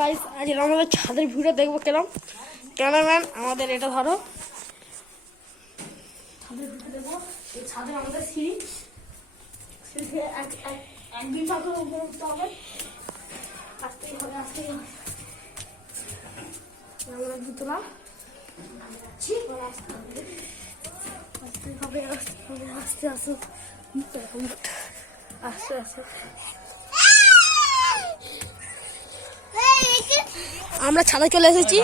Guys আজ আমাদের ছাদের ভিউটা দেখবো কেরম। ক্যামেরাম্যান আমাদের এটা ধরো, ছাদের ভিউটা দেখবো। এই ছাদে আমাদের সিঁড়ি একদিন ছাদের উপরে উঠতে হবে, আসতেই হবে আসতেই হবে। আমরা দুতলা যাচ্ছি, আসতে হবে আসতে হবে আসতে হবে আস্তে আস্তে আস্তে আস্তে। আমরা ছাদে চলে এসেছি,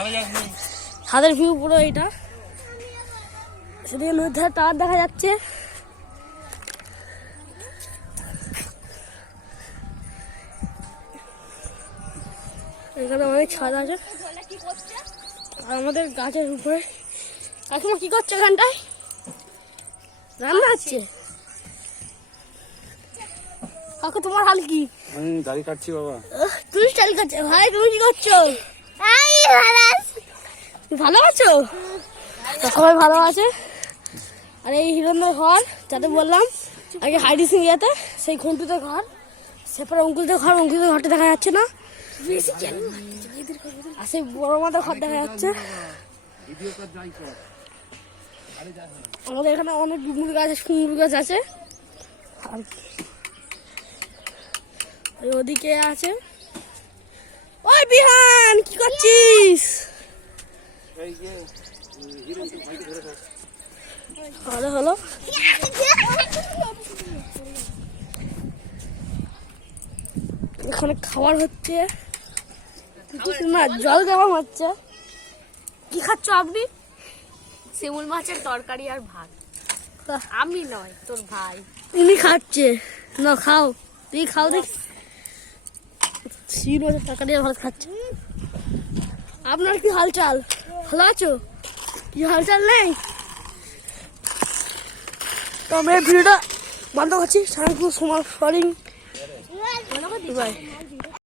ছাদের ভিউ পুরো এটা। সেদিকে নদীর ধারে টাওয়ার দেখা যাচ্ছে। এখানে অনেক ছাদ আছে আর আমাদের গাছের উপরে। কাকিমা কি করছে এখানটায়? রান্না হচ্ছে। কাকু তোমার হাল কি? আমি দাড়ি কাটছি বাবা। তুমি স্টাইল কাটছো ভাই, তুমি কি করছো? ভালো আছো? সবাই ভালো আছে। আর এই হিরণের ঘর যাতে বললাম আগে হাইডি সিং ইয়াতে, সেই ঘন্টুতে ঘর, সেপরে অঙ্কুলদের ঘর, অঙ্কুলদের ঘরটা দেখা যাচ্ছে না। আর সেই বড় মাথার ঘর দেখা যাচ্ছে। আমাদের এখানে অনেক ডুমুর গাছ, কুমড়ো গাছ আছে। আর ওদিকে আছে। ওই বিহান কি করছিস? হলো হলো এখানে খাবার হচ্ছে না, জল দেওয়া হচ্ছে। কি খাচ্ছ আপনি? শিমুল মাছের তরকারি আর ভাত। আমি নয়, তোর ভাই। উনি খাচ্ছে না, খাও তুই খাও দেখ। শিল মাছের তরকারি আর ভাত খাচ্ছে। আপনার কি হালচাল? ভালো আছো? কি হালচাল নেই? তো আমরা ভিডিওটা বন্ধ করছি। সবাই সমাজ